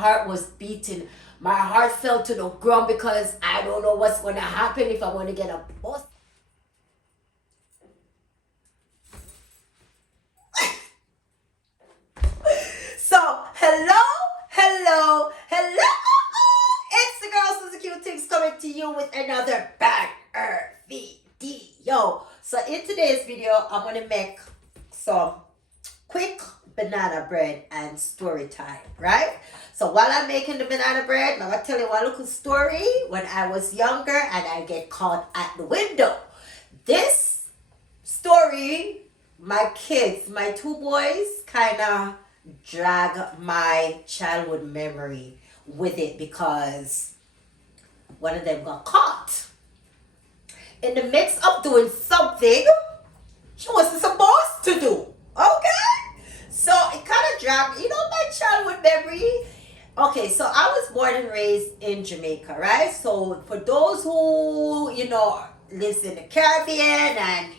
Heart was beating. My heart fell to the ground because I don't know what's going to happen if I want to get a post. So, hello. It's the girl Suzie QTingz coming to you with another banger video. So, in today's video, I'm going to make some quick banana bread and story time, right? So while I'm making the banana bread, I'm gonna tell you one little story when I was younger and I get caught at the window. This story, my kids, my two boys, kind of drag my childhood memory with it because one of them got caught in the midst of doing something she wasn't supposed to do. Okay? So it kind of dragged, my childhood memory. Okay, so I was born and raised in Jamaica, right? So for those who, lives in the Caribbean and,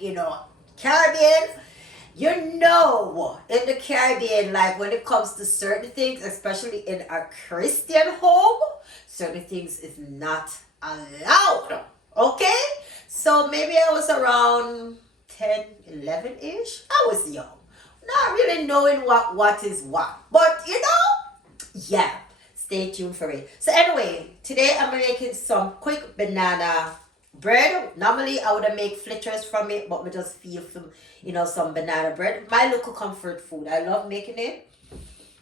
Caribbean, in the Caribbean, like when it comes to certain things, especially in a Christian home, certain things is not allowed. Okay? So maybe I was around 10, 11-ish. I was young. Not really knowing what is what. But, yeah. Stay tuned for it. So anyway, today I'm making some quick banana bread. Normally I would make fritters from it, but we just feel some banana bread. My local comfort food. I love making it.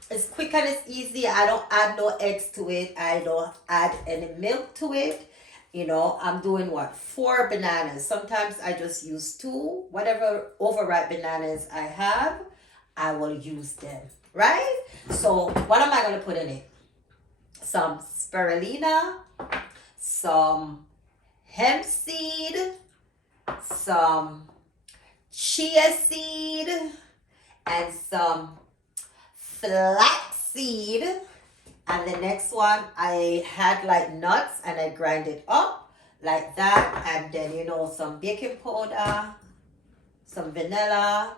It's quick and it's easy. I don't add no eggs to it. I don't add any milk to it. I'm doing 4 bananas. Sometimes I just use 2. Whatever overripe bananas I have, I will use them. Right? So what am I going to put in it? Some spirulina, some hemp seed, some chia seed, and some flax seed. And the next one, I had like nuts and I grind it up like that. And then, some baking powder, some vanilla.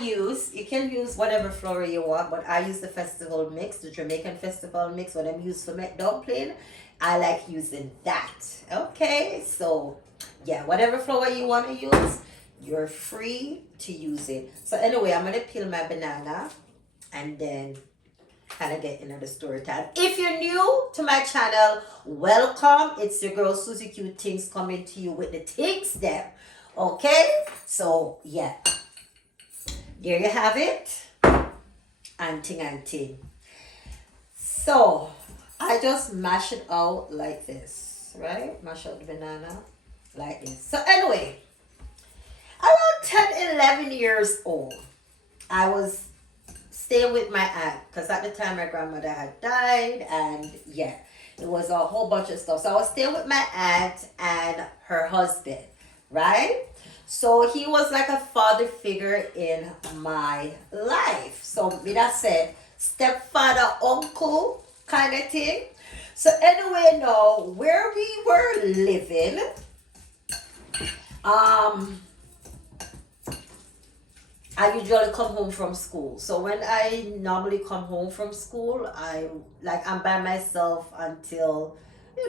You can use whatever flour you want, but I use the festival mix, the Jamaican festival mix, what I'm used for make dumpling. I like using that. Okay, so yeah, whatever flour you want to use, you're free to use it. So anyway, I'm going to peel my banana and then kind of get into the story time. If you're new to my channel, welcome. It's your girl Suzie QTingz coming to you with the things there. Okay, so yeah. There you have it. Anting. So, I just mash it out like this, right? Mash out the banana like this. So anyway, around 10, 11 years old, I was staying with my aunt because at the time my grandmother had died and yeah, it was a whole bunch of stuff. So I was staying with my aunt and her husband, right? So he was like a father figure in my life. So me that said, stepfather, uncle kind of thing. So anyway, now where we were living, I usually come home from school. So when I normally come home from school, I'm by myself until,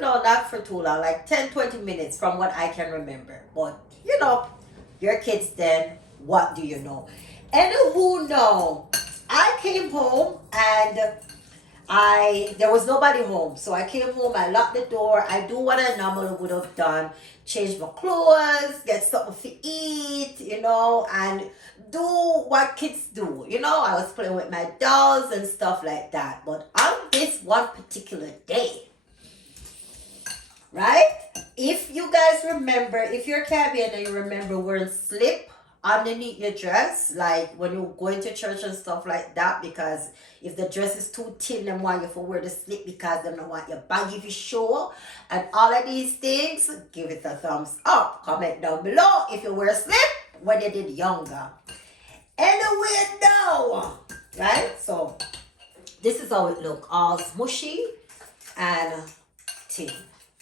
not for too long, like 10, 20 minutes from what I can remember. But, your kids then, what do you know? And who know? I came home and there was nobody home. So I came home, I locked the door, I do what I normally would have done, change my clothes, get something to eat, and do what kids do. I was playing with my dolls and stuff like that. But on this one particular day, right? If you guys remember, if you're Caribbean and you remember wearing slip underneath your dress, like when you're going to church and stuff like that, because if the dress is too thin, they want you to wear the slip because they don't want your baggy to show. And all of these things, give it a thumbs up. Comment down below if you wear slip when you did younger. Anyway, now, right? So this is how it look, all smushy and thin.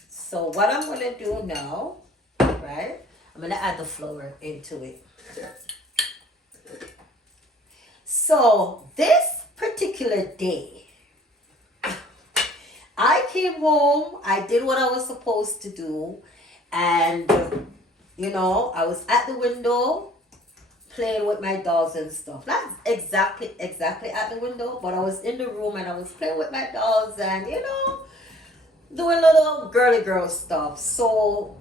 So what I'm going to do now, right, I'm going to add the flour into it. So this particular day, came home, I did what I was supposed to do, and you know, I was at the window playing with my dolls and stuff. Not exactly at the window, but I was in the room and I was playing with my dolls and, you know, doing little girly girl stuff. So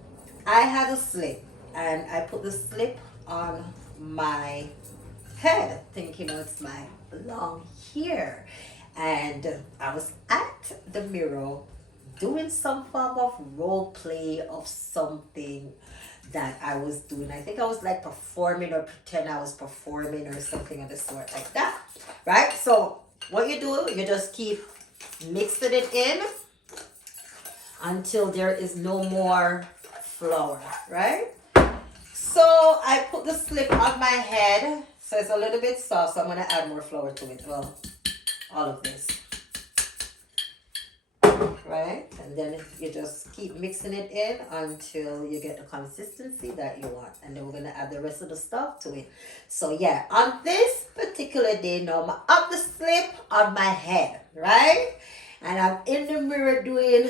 I had a slip and I put the slip on my head thinking, oh, it's my long hair. And I was at the mirror doing some form of role play of something that I was doing. I think I was like performing or pretend I was performing or something of the sort like that. Right? So what you do, you just keep mixing it in until there is no more flour, right? So I put the slip on my head. So it's a little bit soft, so I'm going to add more flour to it. Well, all of this. Right? And then you just keep mixing it in until you get the consistency that you want. And then we're going to add the rest of the stuff to it. So yeah, on this particular day now, I'm up the slip on my head, right? And I'm in the mirror doing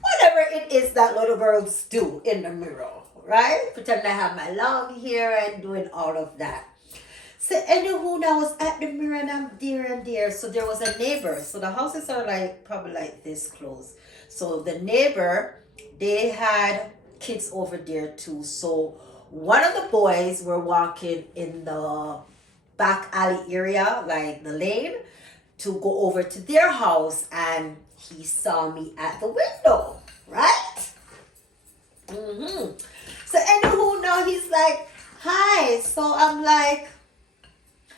whatever it is that little girls do in the mirror, right? Pretend I have my long hair and doing all of that. So anywho, I was at the mirror and I'm there. So there was a neighbor. So the houses are like probably like this close. So the neighbor, they had kids over there too. So one of the boys were walking in the back alley area, like the lane, to go over to their house, and he saw me at the window, right? So anywho, now he's like, hi. So I'm like,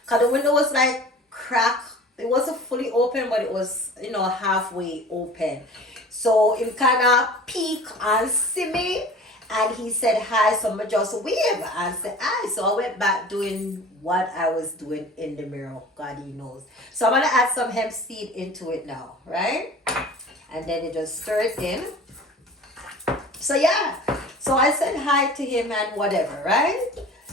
cause the window was like cracked. It wasn't fully open, but it was, you know, halfway open. So he kind of peeked and see me, and he said hi. So I just wave and said hi. So I went back doing what I was doing in the mirror. God, he knows. So I'm gonna add some hemp seed into it now, right? And then you just stir it in. So yeah. So I said hi to him and whatever, right?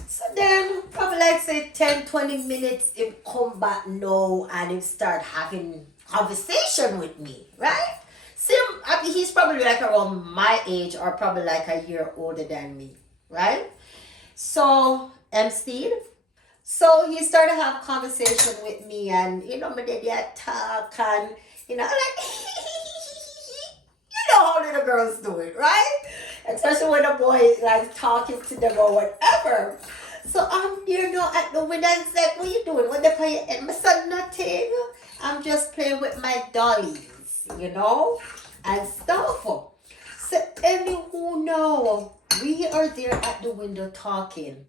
So then, probably like say 10-20 minutes, him come back now and him start having conversation with me, right? See, I mean, he's probably like around my age or probably like a year older than me, right? So, MC. So he started to have conversation with me, and you know, my daddy had talk and, you know, like, you know how little girls do it, right? Especially when a boy is like talking to them or whatever. So I'm there now at the window and like, what you doing? What they play? And my son, nothing. I'm just playing with my dollies, you know, and stuff. So anywho, now we are there at the window talking,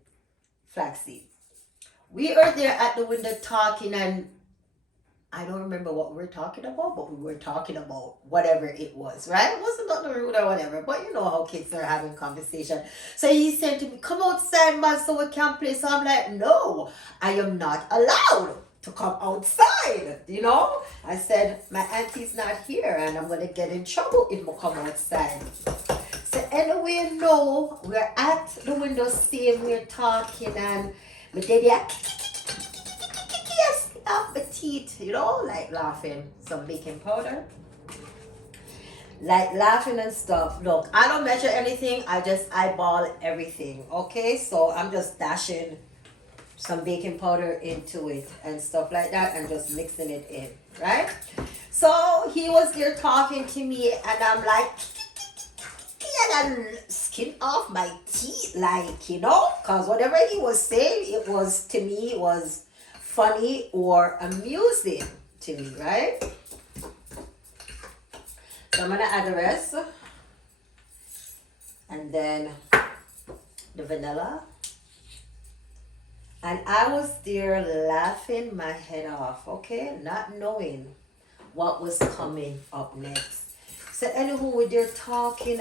Flaxseed. We are there at the window talking, and I don't remember what we were talking about, but we were talking about whatever it was, right? It wasn't nothing rude or whatever, but you know how kids are having conversation. So he said to me, come outside, man, so we can play. So I'm like, no, I am not allowed to come outside, you know? I said, my auntie's not here and I'm going to get in trouble if I come outside. So anyway, no, we're at the window same, we're talking, and my daddy off the teeth, you know, like laughing, some baking powder, like laughing and stuff. Look, I don't measure anything, I just eyeball everything, okay? So I'm just dashing some baking powder into it and stuff like that and just mixing it in, right? So he was there talking to me and I'm like, and I skin off my teeth, like, you know, because whatever he was saying, it was, to me, it was funny or amusing to me, right? So I'm gonna add the rest, and then the vanilla. And I was there laughing my head off, okay, not knowing what was coming up next. So anywho, we're there talking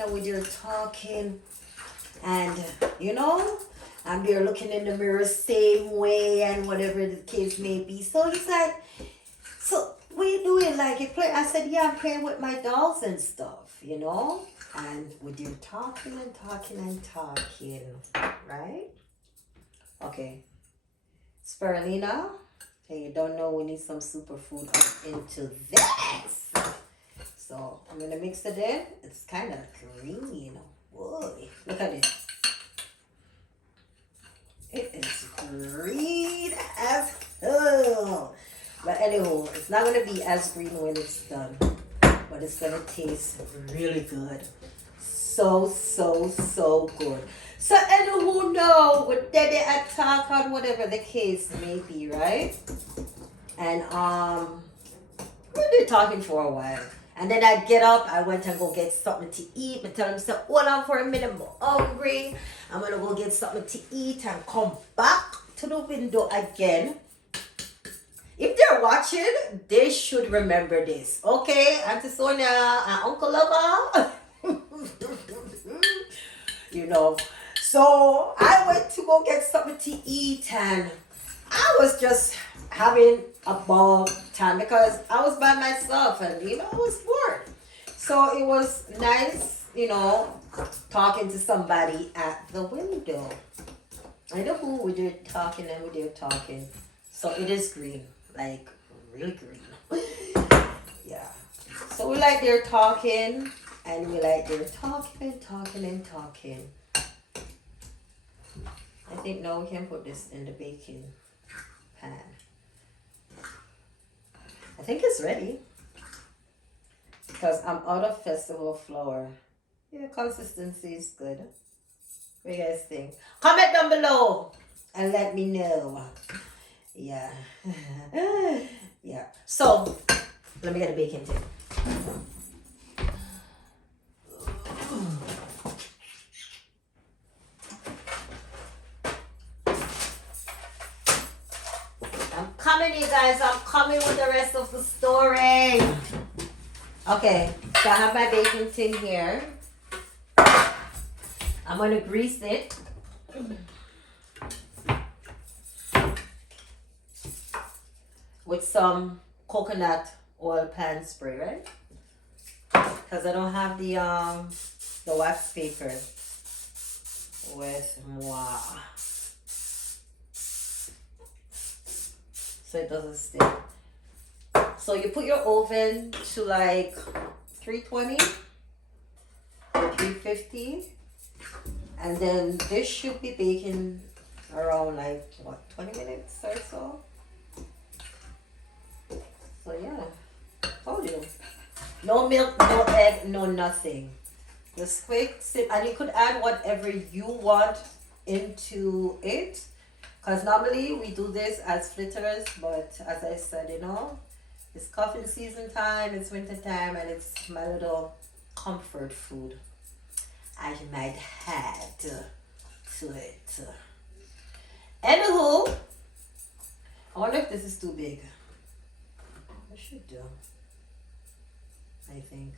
and you know, I'm there looking in the mirror same way and whatever the case may be. So he's like, so what you doing? Like, you play? I said, yeah, I'm playing with my dolls and stuff, you know? And we're there talking, right? Okay. Spirulina. Hey, you don't know, we need some superfood up into this. So I'm when I mix it in, it's kind of green. Boy, look at it. It is green as hell. But anyway, it's not going to be as green when it's done. But it's going to taste really good. So, so, so good. So, anywho, know what they attack on whatever the case may be, right? And, we've been talking for a while. And then I get up, I went and go get something to eat. I tell him, so hold on for a minute, I'm hungry. I'm gonna go get something to eat and come back to the window again. If they're watching, they should remember this. Okay, Auntie Sonia and Uncle Lover. You know. So I went to go get something to eat and I was just having a ball time because I was by myself and I was bored. So it was nice, talking to somebody at the window. I know who we did talking and we did talking. So it is green, like really green. Yeah. So we like they're talking and we like they're talking and talking and talking. I think now we can put this in the baking pan. I think it's ready because I'm out of festival flour. Yeah, consistency is good. What do you guys think? Comment down below and let me know. Yeah. Yeah. So, let me get a baking tip. I'm coming, you guys. I'm coming with the rest of the story. Okay, so I have my baking tin here. I'm going to grease it. With some coconut oil pan spray, right? Because I don't have the wax paper with moi. So it doesn't stick. So you put your oven to like 320 or 350. And then this should be baking around like, what, 20 minutes or so? So yeah, told you. No milk, no egg, no nothing. Just quick, sip. And you could add whatever you want into it. Because normally we do this as fritters, but as I said, it's coffee season time, it's winter time, and it's my little comfort food. I might add to it. Anywho, I wonder if this is too big. I should do, I think.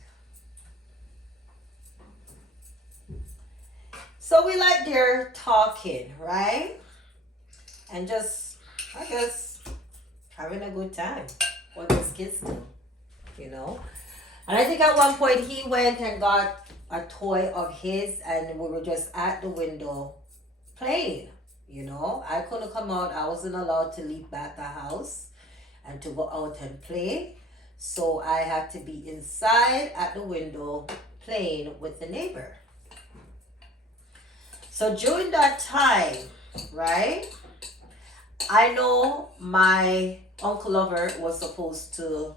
So we like they're talking, right? And just, I guess, having a good time. What does kids do, And I think at one point he went and got a toy of his and we were just at the window playing, I couldn't come out. I wasn't allowed to leave back the house and to go out and play. So I had to be inside at the window playing with the neighbor. So during that time, right, I know my Uncle Lover was supposed to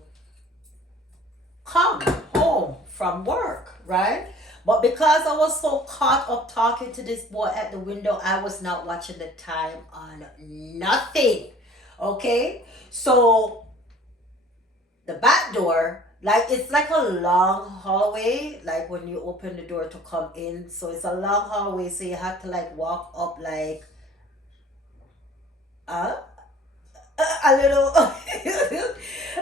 come home from work, right? But because I was so caught up talking to this boy at the window, I was not watching the time on nothing. Okay? So the back door, like it's like a long hallway, like when you open the door to come in. So it's a long hallway, so you have to like walk up like a little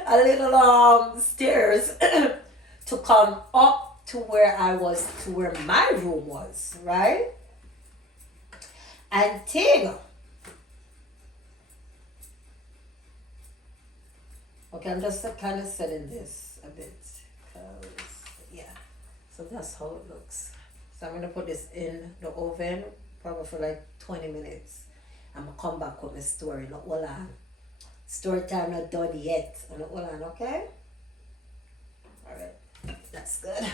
a little stairs to come up to where my room was, right? And Ting. Okay, I'm just kind of setting this a bit because, yeah. So that's how it looks. So I'm going to put this in the oven probably for like 20 minutes. I'm going to come back with my story. Not hold on. Story time not done yet. Not hold on, okay? All right. That's That's good.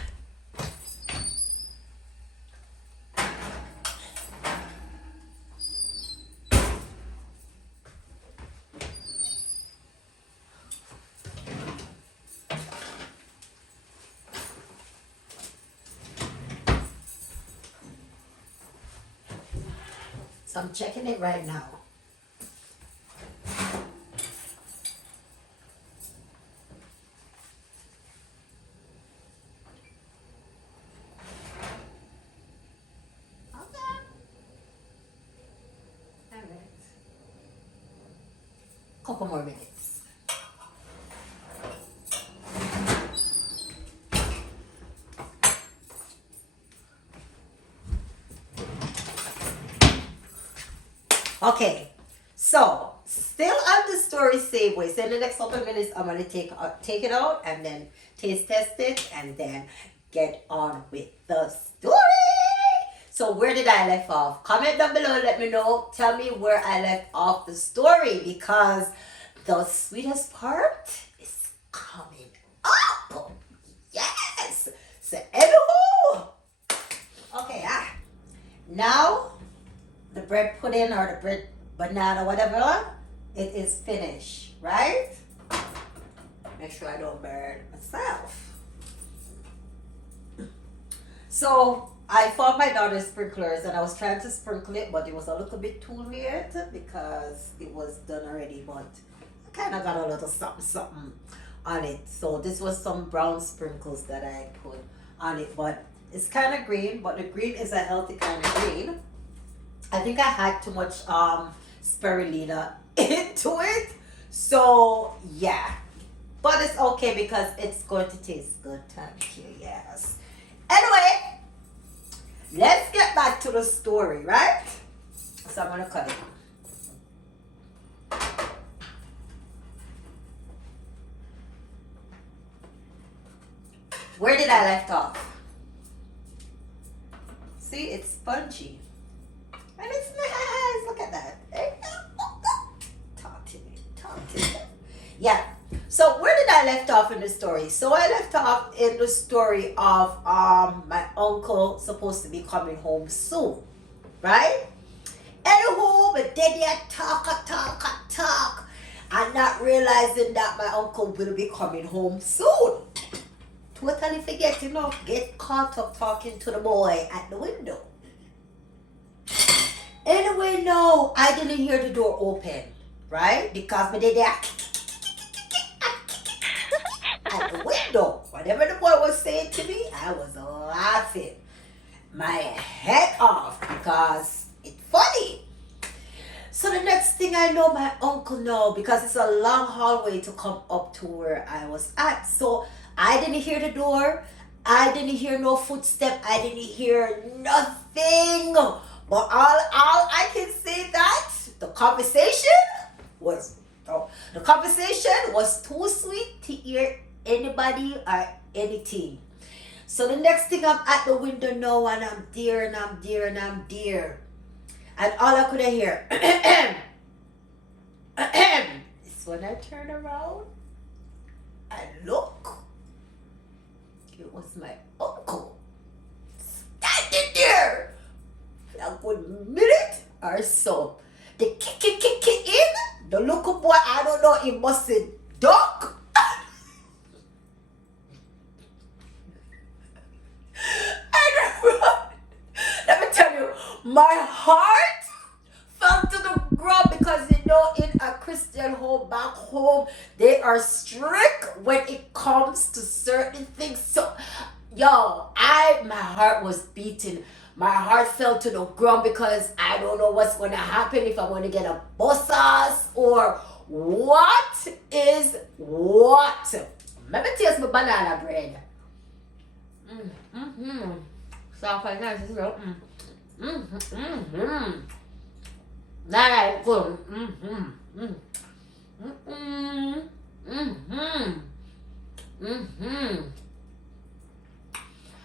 So I'm checking it right now. Couple more minutes. Okay, so still on the story same way. So in the next couple of minutes, I'm gonna take it out and then taste test it and then get on with the story. So where did I left off? Comment down below, let me know. Tell me where I left off the story because the sweetest part is coming up. Yes. So anywho. Okay, now the bread pudding or the bread banana, whatever, it is finished, right? Make sure I don't burn myself. So I found my daughter's sprinklers and I was trying to sprinkle it, but it was a little bit too late because it was done already, but I kind of got a little something on it. So this was some brown sprinkles that I put on it, but it's kind of green, but the green is a healthy kind of green. I think I had too much spirulina into it, so yeah, but it's okay because it's going to taste good. Thank you. Yes. Anyway, let's get back to the story, right? So I'm gonna cut it. Where did I left off? See, it's spongy. And it's nice. Look at that. Talk to me. Yeah. So where did I left off in the story? So I left off in the story of my uncle supposed to be coming home soon. Right? Anywho, but then I talk. And not realizing that my uncle will be coming home soon. Totally forgetting, get caught up talking to the boy at the window. Anyway, no, I didn't hear the door open, right? Because my dad at the window. Whatever the boy was saying to me, I was laughing my head off because it's funny. So the next thing I know, my uncle know, because it's a long hallway to come up to where I was at. So I didn't hear the door. I didn't hear no footstep. I didn't hear nothing. But all I can say that the conversation was too sweet to hear anybody or anything. So the next thing I'm at the window now and I'm there. And all I could hear is when I turn around and look, it was my uncle standing there. A good minute or so. The kick in. The local boy, I don't know, he must have duck. Let me tell you, my heart fell to the ground because in a Christian home back home, they are strict when it comes to certain things. So, my heart was beating. My heart fell to the ground because I don't know what's going to happen, if I'm going to get a buzzsaw or what is what. Let me taste my banana bread. Soft like nice as well. Nice, good.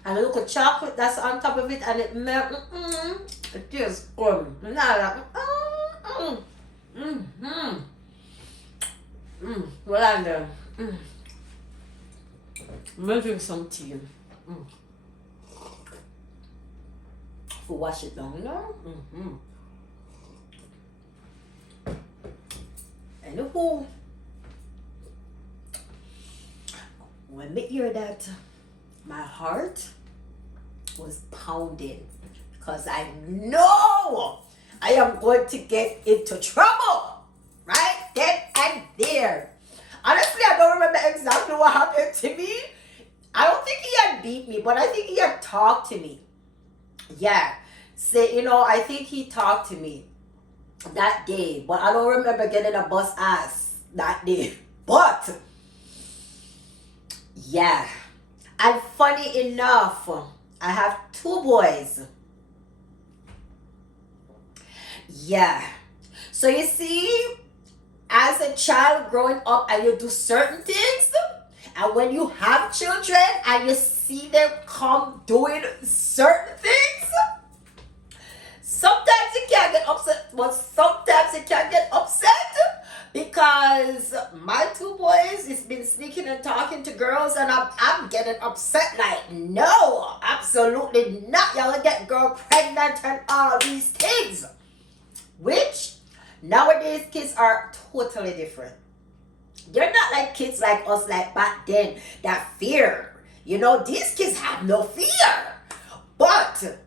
And a little chocolate that's on top of it, and it melts. It tastes good. Well, I'm done. I'm gonna drink some tea. For wash it down, you know? Anywho, when me hear that, my heart was pounding because I know I am going to get into trouble, right? Then and there. Honestly, I don't remember exactly what happened to me. I don't think he had beat me, but I think he had talked to me. Yeah. Say, I think he talked to me that day, but I don't remember getting a bus ass that day. But yeah. And funny enough, I have 2 boys. Yeah. So you see, as a child growing up and you do certain things, and when you have children and you see them come doing certain things, sometimes you can't get upset, but sometimes you can't get upset because my 2 boys has been sneaking and talking to girls, and I'm getting upset like, no, absolutely not. Y'all get girl pregnant and all these things. Which nowadays kids are totally different. They're not like kids like us like back then that fear. These kids have no fear. But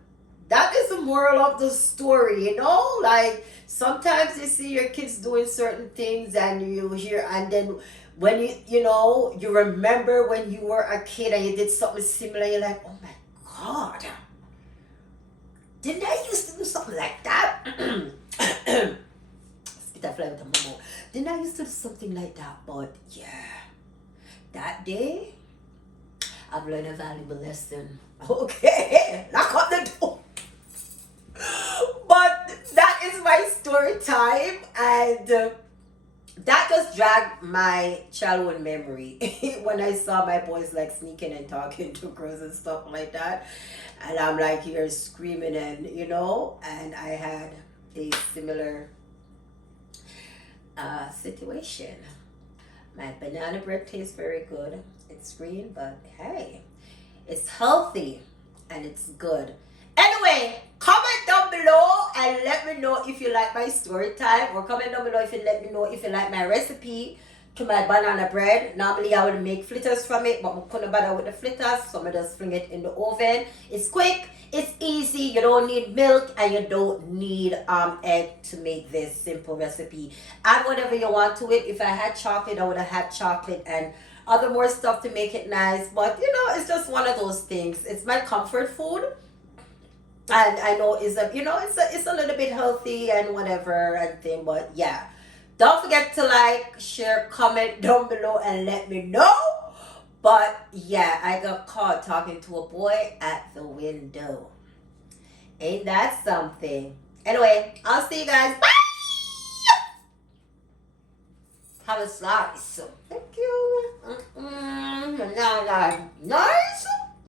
that is the moral of the story, like sometimes you see your kids doing certain things and you hear, and then when you remember when you were a kid and you did something similar, you're like, oh my God, didn't I used to do something like that? Spit that fly with a mouth. Didn't I used to do something like that? But yeah, that day I've learned a valuable lesson. Okay, lock up the door. But that is my story time, and that just dragged my childhood memory when I saw my boys like sneaking and talking to girls and stuff like that, and I'm like here screaming, and and I had a similar situation. My banana bread tastes very good. It's green, but hey, it's healthy and it's good. Anyway, comment down below and let me know if you like my story time, or comment down below if you let me know if you like my recipe to my banana bread. Normally I would make fritters from it, but I couldn't bother with the fritters, so I just fling it in the oven. It's quick, it's easy, you don't need milk, and you don't need egg to make this simple recipe. Add whatever you want to it. If I had chocolate, I would have had chocolate and other more stuff to make it nice, but it's just one of those things. It's my comfort food. And I know it's a little bit healthy and whatever and thing, but yeah. Don't forget to like, share, comment down below and let me know. But yeah, I got caught talking to a boy at the window. Ain't that something? Anyway, I'll see you guys. Bye! Have a slice. Thank you. No.